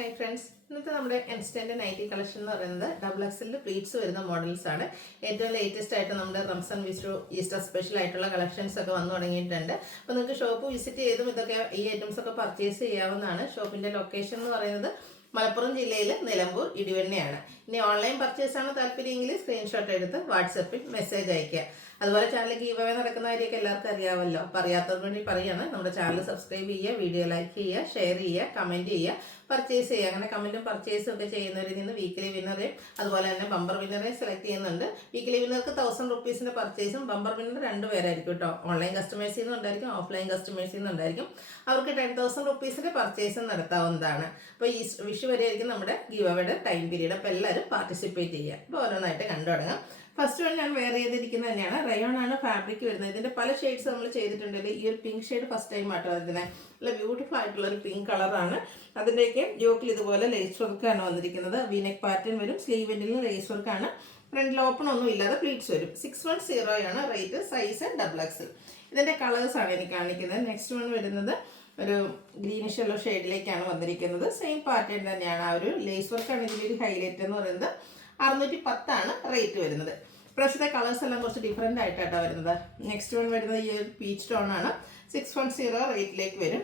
Hi friends, ഇന്നത്തെ നമ്മുടെ instant nightie collection എന്ന് പറയുന്നത് ഡബിൾ എക്സലിൽ പ്ലീറ്റ്സ് വരുന്ന മോഡൽസ് ആണ്. ഏറ്റവും ലേറ്റസ്റ്റ് ആയിട്ട് നമ്മുടെ റംസാൻ വിഷു ഈസ്റ്റർ സ്പെഷ്യൽ ആയിട്ടുള്ള കളക്ഷൻസ് ഒക്കെ വന്നു തുടങ്ങിയിട്ടുണ്ട്. അപ്പോൾ നിങ്ങൾക്ക് ഷോപ്പ് വിസിറ്റ് ചെയ്തും ഇതൊക്കെ ഈ ഐറ്റംസ് ഒക്കെ പർച്ചേസ് ചെയ്യാവുന്നതാണ്. ഷോപ്പിന്റെ ലൊക്കേഷൻ എന്ന് പറയുന്നത് മലപ്പുറം ജില്ലയിൽ നിലമ്പൂർ ഇടിവണ്ണയാണ്. ഇനി ഓൺലൈൻ പർച്ചേസ് ആണ് താല്പര്യമെങ്കിൽ സ്ക്രീൻഷോട്ട് എടുത്ത് വാട്സപ്പിൽ മെസ്സേജ് അയയ്ക്കുക. അതുപോലെ ചാനൽ ഗീവ് അവേ നടക്കുന്ന കാര്യമൊക്കെ എല്ലാവർക്കും അറിയാമല്ലോ. അപ്പോൾ അറിയാത്തവർക്ക് വേണ്ടി പറയുകയാണ്, നമ്മുടെ ചാനൽ സബ്സ്ക്രൈബ് ചെയ്യുക, വീഡിയോ ലൈക്ക് ചെയ്യുക, ഷെയർ ചെയ്യുക, കമൻറ്റ് ചെയ്യുക, പർച്ചേസ് ചെയ്യുക. അങ്ങനെ കമൻറ്റും പർച്ചേസും ഒക്കെ ചെയ്യുന്നവരിൽ നിന്ന് വീക്കിലി വിന്നറെ അതുപോലെ തന്നെ ബമ്പർ വിന്നറെ സെലക്ട് ചെയ്യുന്നുണ്ട്. വീക്കിലി വിന്നർക്ക് 1000 റുപ്പീസിൻ്റെ പർച്ചേസും ബമ്പർ വിന്നർ 2 പേരായിരിക്കും കേട്ടോ. ഓൺലൈൻ കസ്റ്റമേഴ്സിൽ നിന്നും ഉണ്ടായിരിക്കും, ഓഫ്ലൈൻ കസ്റ്റമേഴ്സിൽ നിന്നും ഉണ്ടായിരിക്കും. അവർക്ക് 10,000 റുപ്പീസിൻ്റെ പർച്ചേസും നടത്താവുന്നതാണ്. അപ്പോൾ ഈ വിഷു വരെ ആയിരിക്കും നമ്മുടെ ഗീവ് അവേയുടെ ടൈം പീരീഡ്. അപ്പോൾ എല്ലാവരും പാർട്ടിസിപ്പേറ്റ് ചെയ്യുക. അപ്പോൾ ഓരോന്നായിട്ട് കണ്ടു തുടങ്ങാം. ഫസ്റ്റ് വൺ ഞാൻ വെയർ ചെയ്തിരിക്കുന്നത് തന്നെയാണ്. റയോൺ ആണ് ഫാബ്രിക് വരുന്നത്. ഇതിന്റെ പല ഷെയ്ഡ്സ് നമ്മൾ ചെയ്തിട്ടുണ്ടെങ്കിൽ ഈ ഒരു പിങ്ക് ഷെയ്ഡ് ഫസ്റ്റ് ടൈം ആട്ടോ ഇതിനെ. നല്ല ബ്യൂട്ടിഫുൾ ആയിട്ടുള്ള ഒരു പിങ്ക് കളറാണ്. അതിൻ്റെയൊക്കെ യോക്കിൽ ഇതുപോലെ ലേസ് വർക്കാണ് വന്നിരിക്കുന്നത്. വീനെക്ക് പാറ്റേൺ വരും. സ്ലീവിൻ്റെ ലേസ് വർക്കാണ്. ഫ്രണ്ടിൽ ഓപ്പൺ ഒന്നും ഇല്ലാതെ പ്ലീറ്റ്സ് വരും. 610 ആണ് റേറ്റ്. Size XXL. ഇതിന്റെ കളേഴ്സ് ആണ് എനിക്ക് കാണിക്കുന്നത്. നെക്സ്റ്റ് വൺ വരുന്നത് ഒരു ഗ്രീനിഷ് യെല്ലോ ഷെയ്ഡിലേക്കാണ് വന്നിരിക്കുന്നത്. സെയിം പാറ്റേൺ തന്നെയാണ്. ആ ഒരു ലേസ് വർക്കാണ് ഇതിലൊരു ഹൈലൈറ്റ് എന്ന് പറയുന്നത്. 610 ആണ് റേറ്റ് വരുന്നത്. പ്രശ്നത്തെ കളേഴ്സ് എല്ലാം കുറച്ച് ഡിഫറെൻ്റ് ആയിട്ടാണ് വരുന്നത്. നെക്സ്റ്റ് വൺ വരുന്നത് ഈ ഒരു പീച്ച് ടോൺ ആണ്. 610 റേറ്റിലേക്ക് വരും.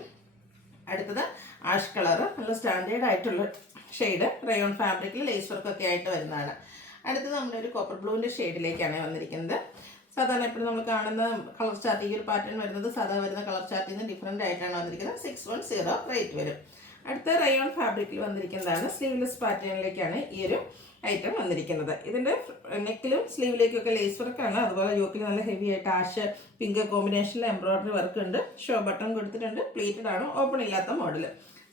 അടുത്തത് ആഷ് കളർ, നല്ല സ്റ്റാൻഡേർഡ് ആയിട്ടുള്ള ഷെയ്ഡ്. റയോൺ ഫാബ്രിക്കിൽ ലേസ് വർക്കൊക്കെ ആയിട്ട് വരുന്നതാണ്. അടുത്തത് നമ്മുടെ ഒരു കോപ്പർ ബ്ലൂവിൻ്റെ ഷെയ്ഡിലേക്കാണ് വന്നിരിക്കുന്നത്. സാധാരണ എപ്പോഴും നമ്മൾ കാണുന്ന കളർ ചാർട്ട് ഈ ഒരു പാറ്റേൺ വരുന്നത് സാധാരണ വരുന്ന കളർ ചാർട്ടിൽ നിന്ന് ഡിഫറെൻ്റ് ആയിട്ടാണ് വന്നിരിക്കുന്നത്. 610 റേറ്റ് വരും. അടുത്ത റയോൺ ഫാബ്രിക്കിൽ വന്നിരിക്കുന്നതാണ്. സ്ലീവ്ലെസ് പാറ്റേണിലേക്കാണ് ഈ ഒരു ഐറ്റം വന്നിരിക്കുന്നത്. ഇതിൻ്റെ നെക്കിലും സ്ലീവിലേക്കൊക്കെ ലേസ് വർക്കാണ്. അതുപോലെ യോക്കിൽ നല്ല ഹെവി ആയിട്ട് ആഷ് പിങ്ക് കോമ്പിനേഷനിൽ എംബ്രോയിഡറി വർക്ക് ഉണ്ട്. ഷോ ബട്ടൺ കൊടുത്തിട്ടുണ്ട്. പ്ലീറ്റഡ് ആണ്. ഓപ്പൺ ഇല്ലാത്ത മോഡൽ.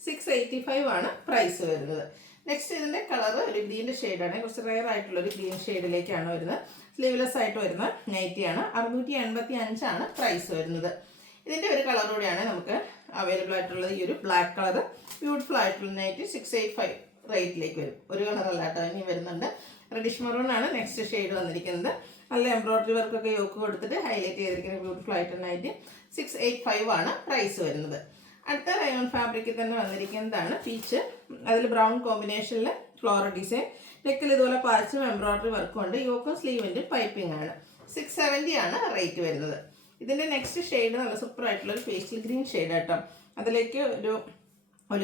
685 ആണ് പ്രൈസ് വരുന്നത്. നെക്സ്റ്റ് ഇതിൻ്റെ കളർ ഒരു ഗ്രീൻ്റെ ഷെയ്ഡാണ്. കുറച്ച് റെയർ ആയിട്ടുള്ള ഒരു ഗ്രീൻ ഷെയ്ഡിലേക്കാണ് വരുന്നത്. സ്ലീവ്ലെസ് ആയിട്ട് വരുന്ന നൈറ്റിയാണ്. 685 ആണ് പ്രൈസ് വരുന്നത്. ഇതിൻ്റെ ഒരു കളർ കൂടിയാണ് നമുക്ക് അവൈലബിൾ ആയിട്ടുള്ളത്. ഈ ഒരു ബ്ലാക്ക് കളർ ബ്യൂട്ടിഫുൾ ആയിട്ടുള്ള നൈറ്റ് 685 റേറ്റിലേക്ക് വരും. ഒരു കളറല്ല കേട്ടോ, ഇനി വരുന്നുണ്ട്. റെഡിഷ് മെറൂൺ ആണ് നെക്സ്റ്റ് ഷെയ്ഡ് വന്നിരിക്കുന്നത്. നല്ല എംബ്രോയിഡറി വർക്കൊക്കെ യോക്ക് കൊടുത്തിട്ട് ഹൈലൈറ്റ് ചെയ്തിരിക്കുന്ന ബ്യൂട്ടിഫുൾ ആയിട്ടുള്ളതായിട്ട് 685 ആണ് പ്രൈസ് വരുന്നത്. അടുത്ത റയോൺ ഫാബ്രിക്കിൽ തന്നെ വന്നിരിക്കുന്നതാണ് പീച്ച്. അതിൽ ബ്രൗൺ കോമ്പിനേഷനിൽ ഫ്ലോറൽ ഡിസൈൻ. നെക്കിൽ ഇതുപോലെ പാച്ചും എംബ്രോയിഡറി വർക്കും ഉണ്ട്. യോക്കും സ്ലീവിൻ്റെ പൈപ്പിംഗ് ആണ്. 670 ആണ് റേറ്റ് വരുന്നത്. ഇതിൻ്റെ നെക്സ്റ്റ് ഷെയ്ഡ് നല്ല സൂപ്പർ ആയിട്ടുള്ള ഒരു പേസ്റ്റൽ ഗ്രീൻ ഷെയ്ഡ് കേട്ടോ. അതിലേക്ക് ഒരു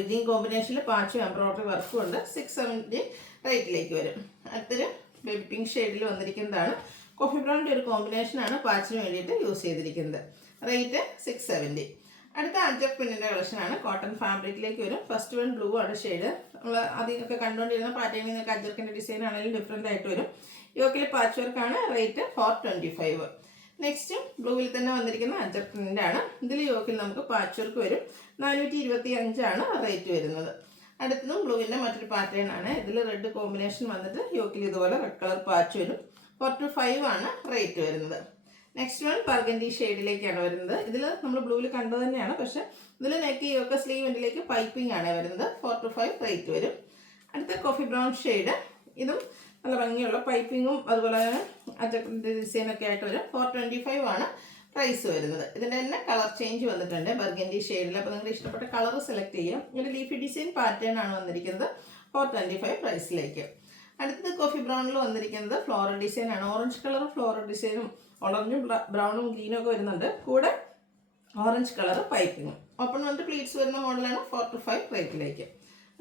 ഗ്രീൻ കോമ്പിനേഷനിൽ പാച്ചും എംബ്രോയിഡറി വർക്കും ഉണ്ട്. 670 റേറ്റിലേക്ക് വരും. അടുത്തൊരു ബേബി പിങ്ക് ഷെയ്ഡിൽ വന്നിരിക്കുന്നതാണ്. കോഫി ബ്രൗണിൻ്റെ ഒരു കോമ്പിനേഷനാണ് പാച്ചിന് വേണ്ടിയിട്ട് യൂസ് ചെയ്തിരിക്കുന്നത്. റേറ്റ് 670. അടുത്ത അജക് പിന്നിൻ്റെ കളക്ഷനാണ്. കോട്ടൺ ഫാബ്രിക്കിലേക്ക് വരും. ഫസ്റ്റ് വൺ ബ്ലൂ ആണ് ഷെയ്ഡ്. നമ്മൾ അതിനൊക്കെ കണ്ടുകൊണ്ടിരുന്ന പാറ്റേണിൽ നിങ്ങൾക്ക് അജക്കിൻ്റെ ഡിസൈൻ ആണെങ്കിലും ഡിഫറെൻ്റ് ആയിട്ട് വരും. യോക്കിൽ പാച്ച് വർക്കാണ്. റേറ്റ് 425. നെക്സ്റ്റ് ബ്ലൂവിൽ തന്നെ വന്നിരിക്കുന്ന അജക് പ്രിൻ്റ് ആണ്. ഇതിൽ യോക്കിൽ നമുക്ക് പാച്ച് വർക്ക് വരും. 425 ആണ് റേറ്റ് വരുന്നത്. അടുത്തതും ബ്ലൂവിൻ്റെ മറ്റൊരു പാറ്റേൺ ആണ്. ഇതിൽ റെഡ് കോമ്പിനേഷൻ വന്നിട്ട് യോക്കിൽ ഇതുപോലെ റെഡ് കളർ പാച്ച് വരും. 425 ആണ് റേറ്റ് വരുന്നത്. നെക്സ്റ്റ് വൺ ബർഗൻഡി ഷെയ്ഡിലേക്കാണ് വരുന്നത്. ഇതിൽ നമ്മൾ ബ്ലൂവിൽ കണ്ടത് തന്നെയാണ്, പക്ഷേ ഇതിൽ നെക്ക് യോക്ക സ്ലീവ് എൻഡിലേക്ക് പൈപ്പിംഗ് ആണ് വരുന്നത്. 425 റേറ്റ് വരും. അടുത്ത കോഫി ബ്രൗൺ ഷെയ്ഡ്. ഇതും നല്ല ഭംഗിയുള്ള പൈപ്പിങ്ങും അതുപോലെ തന്നെ അജക്കിൻ്റെ ഡിസൈനൊക്കെ ആയിട്ട് വരും. 425 ആണ് പ്രൈസ് വരുന്നത്. ഇതിൻ്റെ തന്നെ കളർ ചേഞ്ച് വന്നിട്ടുണ്ട് ബർഗൻഡി ഷെയ്ഡിൽ. അപ്പോൾ നിങ്ങൾ ഇഷ്ടപ്പെട്ട കളർ സെലക്ട് ചെയ്യാം. ഒരു ലീഫി ഡിസൈൻ പാറ്റേൺ ആണ് വന്നിരിക്കുന്നത്. 425 പ്രൈസിലേക്ക്. അടുത്തത് കോഫി ബ്രൗണിൽ വന്നിരിക്കുന്നത് ഫ്ലോറൽ ഡിസൈൻ ആണ്. ഓറഞ്ച് കളർ ഫ്ലോറൽ ഡിസൈനും ഓറഞ്ചും ബ്രൗണും ഗ്രീനും ഒക്കെ വരുന്നുണ്ട്. കൂടെ ഓറഞ്ച് കളർ പൈപ്പിങ്ങും. ഓപ്പൺ വന്നിട്ട് പ്ലീറ്റ്സ് വരുന്ന മോഡലാണ്. 425 റേറ്റിലേക്ക്.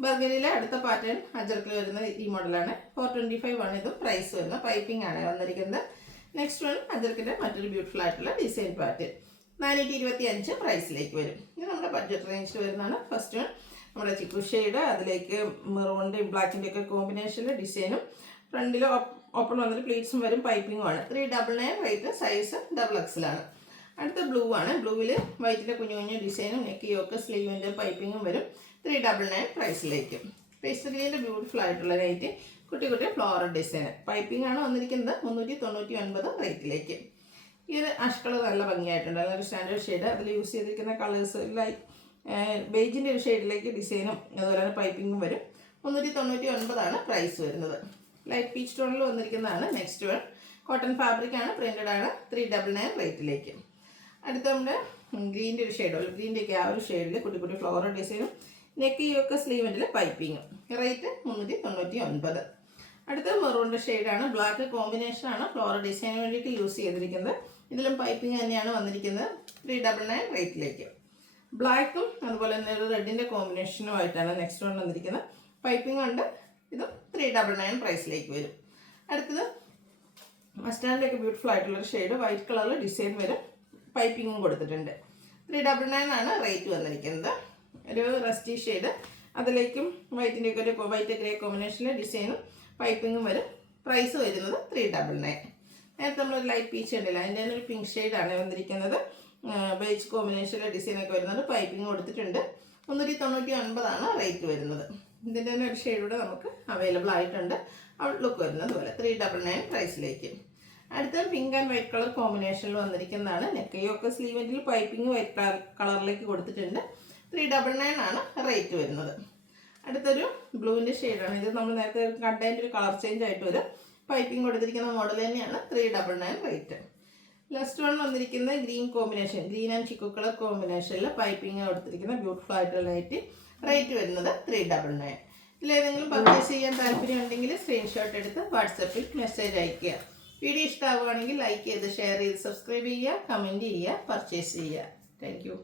ബർഗനിലെ അടുത്ത പാറ്റേൺ അജർക്കിൽ വരുന്ന ഈ മോഡലാണ്. 425 ആണ് ഇതും പ്രൈസ് വരുന്നത്. പൈപ്പിംഗ് ആണ് വന്നിരിക്കുന്നത്. നെക്സ്റ്റ് വൺ അജർക്കിൻ്റെ മറ്റൊരു ബ്യൂട്ടിഫുൾ ആയിട്ടുള്ള ഡിസൈൻ പാറ്റേൺ. 425 പ്രൈസിലേക്ക് വരും. ഇത് നമ്മുടെ ബഡ്ജറ്റ് റേഞ്ചിൽ വരുന്നതാണ്. ഫസ്റ്റ് വൺ നമ്മുടെ ചിക്കു ഷെയ്ഡ്. അതിലേക്ക് മെറൂണിൻ്റെയും ബ്ലാക്കിൻ്റെ ഒക്കെ കോമ്പിനേഷനിൽ ഡിസൈനും ഫ്രണ്ടിൽ ഓപ്പൺ വന്നിട്ട് പ്ലീറ്റ്സും വരും. പൈപ്പിങ്ങും ആണ്. 399 റേറ്റ്. സൈസ് XXL ആണ്. അടുത്ത ബ്ലൂ ആണ്. ബ്ലൂവിൽ വൈറ്റിൻ്റെ കുഞ്ഞു കുഞ്ഞു ഡിസൈനും നെക്ക് യോക്ക് സ്ലീവിൻ്റെ പൈപ്പിങ്ങും വരും. 399 പ്രൈസിലേക്ക്. പേസ്റ്റൽ ഗ്രീനിൻ്റെ ബ്യൂട്ടിഫുൾ ആയിട്ടുള്ള റേറ്റ്. കുട്ടി കുട്ടി ഫ്ലോറൽ ഡിസൈൻ പൈപ്പിംഗ് ആണ് വന്നിരിക്കുന്നത്. 399 റേറ്റിലേക്ക്. ഈ ഒരു ആഷ് കളർ നല്ല ഭംഗിയായിട്ടുണ്ട്. നല്ലൊരു സ്റ്റാൻഡേർഡ് ഷെയ്ഡ്. അതിൽ യൂസ് ചെയ്തിരിക്കുന്ന കളേഴ്സ് ലൈറ്റ് ബേജിൻ്റെ ഒരു ഷെയ്ഡിലേക്ക് ഡിസൈനും അതുപോലെ തന്നെ പൈപ്പിങ്ങും വരും. 399 ആണ് പ്രൈസ് വരുന്നത്. ലൈറ്റ് പീച്ച് ടോണിൽ വന്നിരിക്കുന്നതാണ് നെക്സ്റ്റ് വൺ. കോട്ടൺ ഫാബ്രിക് ആണ്. പ്രിൻറ്റഡ് ആണ്. 399 റേറ്റിലേക്ക്. അടുത്ത നമ്മുടെ ഗ്രീൻ്റെ ഒരു ഷെയ്ഡ്. ഗ്രീൻ്റെ ഒക്കെ ആ ഒരു ഷെയ്ഡിൽ കുട്ടി കുട്ടി ഫ്ലോറൽ ഡിസൈനും നെക്ക് യോക്ക് സ്ലീവിൻ്റെ പൈപ്പിങ്ങും. റേറ്റ് 399. അടുത്ത മെറൂണിൻ്റെ ഷെയ്ഡാണ്. ബ്ലാക്ക് കോമ്പിനേഷനാണ് ഫ്ലോറൽ ഡിസൈന് വേണ്ടിയിട്ട് യൂസ് ചെയ്തിരിക്കുന്നത്. ഇതിലും പൈപ്പിംഗ് തന്നെയാണ് വന്നിരിക്കുന്നത്. 399 റേറ്റിലേക്ക്. ബ്ലാക്കും അതുപോലെ തന്നെ ഒരു റെഡിൻ്റെ കോമ്പിനേഷനുമായിട്ടാണ് നെക്സ്റ്റ് വൺ വന്നിരിക്കുന്നത്. പൈപ്പിംഗ് ഉണ്ട്. ഇതും 399 പ്രൈസിലേക്ക് വരും. അടുത്തത് മസ്റ്റാൻഡിലൊക്കെ ബ്യൂട്ടിഫുൾ ആയിട്ടുള്ളൊരു ഷെയ്ഡ്, വൈറ്റ് കളറിൽ ഡിസൈൻ വരും, പൈപ്പിങ്ങും കൊടുത്തിട്ടുണ്ട്. 399 ആണ് റേറ്റ് വന്നിരിക്കുന്നത്. ഒരു റസ്റ്റി ഷെയ്ഡ്, അതിലേക്കും വൈറ്റിൻ്റെയൊക്കെ ഒരു വൈറ്റ് ഗ്രേ കോമ്പിനേഷനിലെ ഡിസൈനും പൈപ്പിങ്ങും വരും. പ്രൈസ് വരുന്നത് 399. നേരത്തെ നമ്മളൊരു ലൈറ്റ് പീച്ച് ഉണ്ടല്ലോ, അതിൻ്റെ തന്നെ ഒരു പിങ്ക് ഷെയ്ഡാണ് വന്നിരിക്കുന്നത്. ബേജ് കോമ്പിനേഷനിലെ ഡിസൈനൊക്കെ വരുന്നത്, പൈപ്പിംഗ് കൊടുത്തിട്ടുണ്ട്. 399 റേറ്റ് വരുന്നത്. ഇതിൻ്റെ തന്നെ ഒരു ഷെയ്ഡ് കൂടെ നമുക്ക് അവൈലബിൾ ആയിട്ടുണ്ട്. ഔട്ട്ലുക്ക് വരുന്നത് പോലെ 399 പ്രൈസിലേക്ക്. അടുത്ത പിങ്ക് ആൻഡ് വൈറ്റ് കളർ കോമ്പിനേഷനിൽ വന്നിരിക്കുന്നതാണ്. നെക്കയൊക്കെ സ്ലീവിൻ്റെ പൈപ്പിംഗ് വൈറ്റ് കളറിലേക്ക് കൊടുത്തിട്ടുണ്ട്. 399 ആണ് റേറ്റ് വരുന്നത്. അടുത്തൊരു ബ്ലൂവിൻ്റെ ഷെയ്ഡാണ്. ഇത് നമ്മൾ നേരത്തെ കണ്ടതിൻ്റെ ഒരു കളർ ചേഞ്ച് ആയിട്ട് വരും. പൈപ്പിംഗ് കൊടുത്തിരിക്കുന്ന മോഡൽ തന്നെയാണ്. 399 റേറ്റ്. ലാസ്റ്റ് വൺ വന്നിരിക്കുന്നത് green combination, green and chikoo colour കോമ്പിനേഷനിൽ പൈപ്പിംഗ് കൊടുത്തിരിക്കുന്ന ബ്യൂട്ടിഫുൾ ആയിട്ടുള്ള ലൈറ്റ്. റേറ്റ് വരുന്നത് 399. ഇതിലേതെങ്കിലും പർച്ചേസ് ചെയ്യാൻ താല്പര്യം ഉണ്ടെങ്കിൽ സ്ക്രീൻഷോട്ട് എടുത്ത് വാട്സപ്പിൽ മെസ്സേജ് അയയ്ക്കുക. വീഡിയോ ഇഷ്ടമാവുകയാണെങ്കിൽ ലൈക്ക് ചെയ്ത് ഷെയർ ചെയ്ത് സബ്സ്ക്രൈബ് ചെയ്യുക, കമൻറ്റ് ചെയ്യുക, പർച്ചേസ് ചെയ്യുക. Thank you.